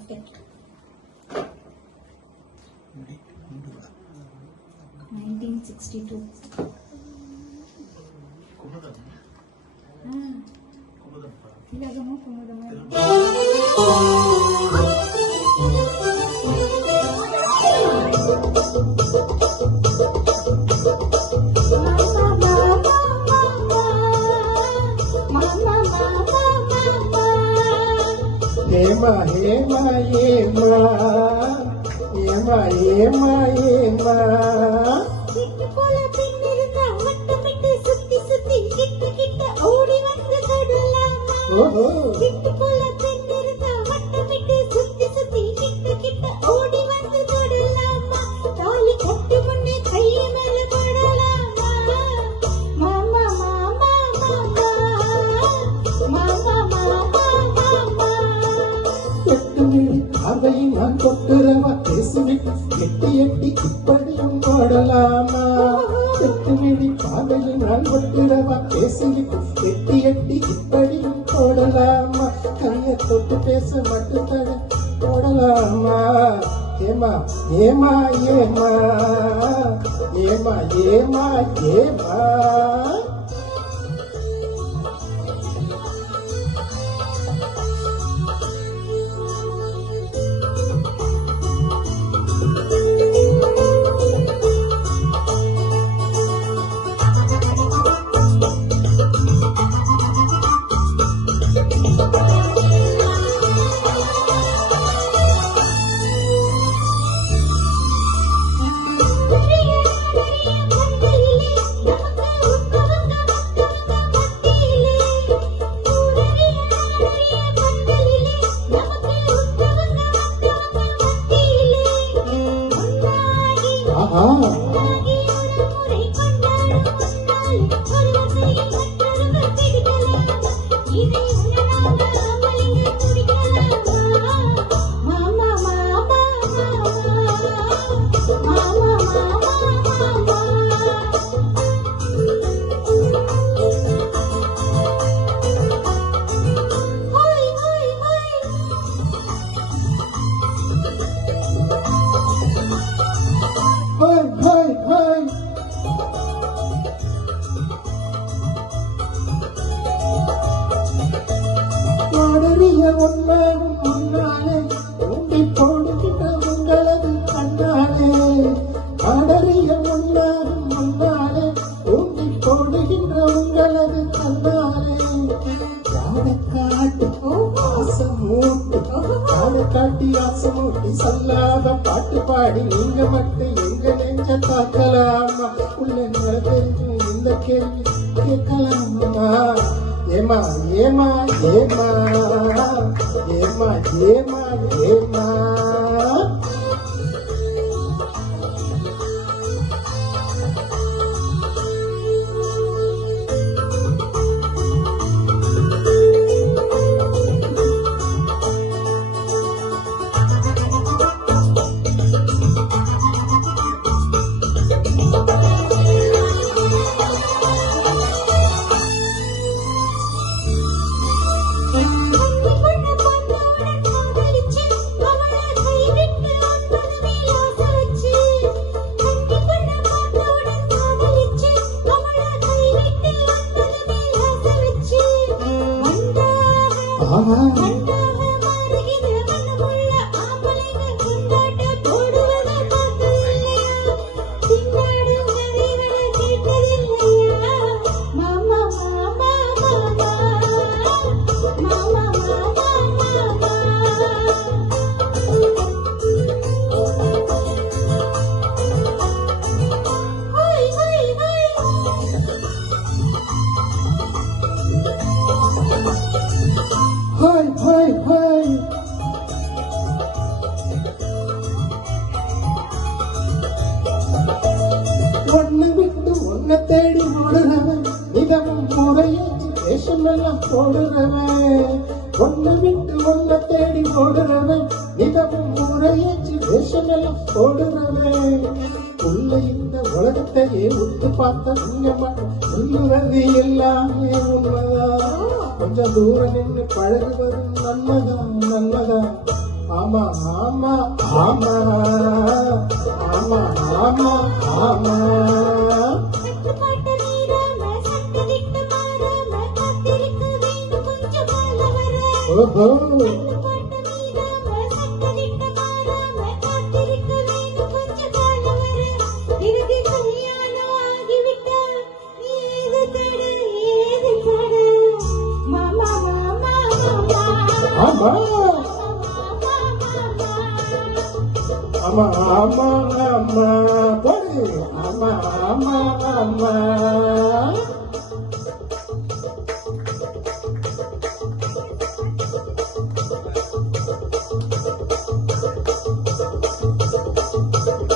perfect. 1962. Tilagamo kumudama. Ema, ema, ema, ema, ema, ema. கிட்டு போல பின்னிருந்தா வட்டமிட்டு சுத்தி சுத்தி கிட்ட கிட்ட ஓடி வந்து தொடலாமா. கிட்டு போல பின்னிருந்தா வட்டமிட்டு சுத்தி சுத்தி கிட்ட கிட்ட ஓடி வந்து தொடலாமா. தாலி கட்டு முன்னே கையை மேல போடலாமா. மாமா மாமா மாமா மாமா மாமா மாமா. அதையும் நான் கொட்டுறவா பேசிவிட்டு எட்டி எட்டி இப்படியும் போடலாமா. எட்டு மிழி பாதையும் நான் கொட்டுறவா பேசிவிட்டு எட்டி எட்டி இப்படியும் போடலாமா. கையை தொட்டு பேச மட்டும் தட போடலாமா. ஏமா ஏமா ஏமா ஏமா ஏமா ஏமா. உண்மையும் முன்னாலே ஊண்டி போடுகின்ற உங்களது கண்ணாலே. அடறிய உண்மையும் முன்னாலே ஊண்டி போடுகின்ற உங்களது கண்ணாலே. யாரை காட்டி ஆசை மூட்டு யாரை காட்டி ஆசை மூட்டி சொல்லாத பாட்டு பாடி நீங்க மட்டும் எங்க நெஞ்ச தாக்கலாமா. உள்ள தெரிஞ்சும் இந்த கேள்வி கேட்கலாமா. ஏமா ஏமா ஏமா ஏமா ஏமா ஏமா. ஒன்னு விட்டு ஒன்ன தேடி ஓடுறவன் நிதமும் முறையேற்றி வேஷமெல்லாம் போடுறவன். ஒன்னு விட்டு ஒன்ன தேடி ஓடுறவன் நிதமும் முறையேற்றி வேஷமெல்லாம் போடுறவன். உள்ள இந்த உலகத்தையே உத்து பார்த்த புண்ணியமான சொல்லுறது எல்லாமே உண்மைதான். கொஞ்சம் தூரம் நின்று பழகுவதும் நல்லதா நல்லதா. ஆமா ஆமா ஆமா ஆமா ஆமா ஆமா கட்டுப்பாட்ட மீறாம சட்டதிட்டு மாறாம காத்திருக்க வேணும் கொஞ்சம் காலம் வர. ஓஹோ கட்டுப்பாட்ட மீறாம சட்டதிட்டு மாறாம காத்திருக்க வேணும் கொஞ்சம் காலம் வர. எனக்கு கல்யாணம் ஆகிவிட்டா ஏது தடை ஏது தடை மாமா மாமா மாமா ஆமா ஆமா ஆமா ஆமா போடு ஆமா ஆமா ஆமா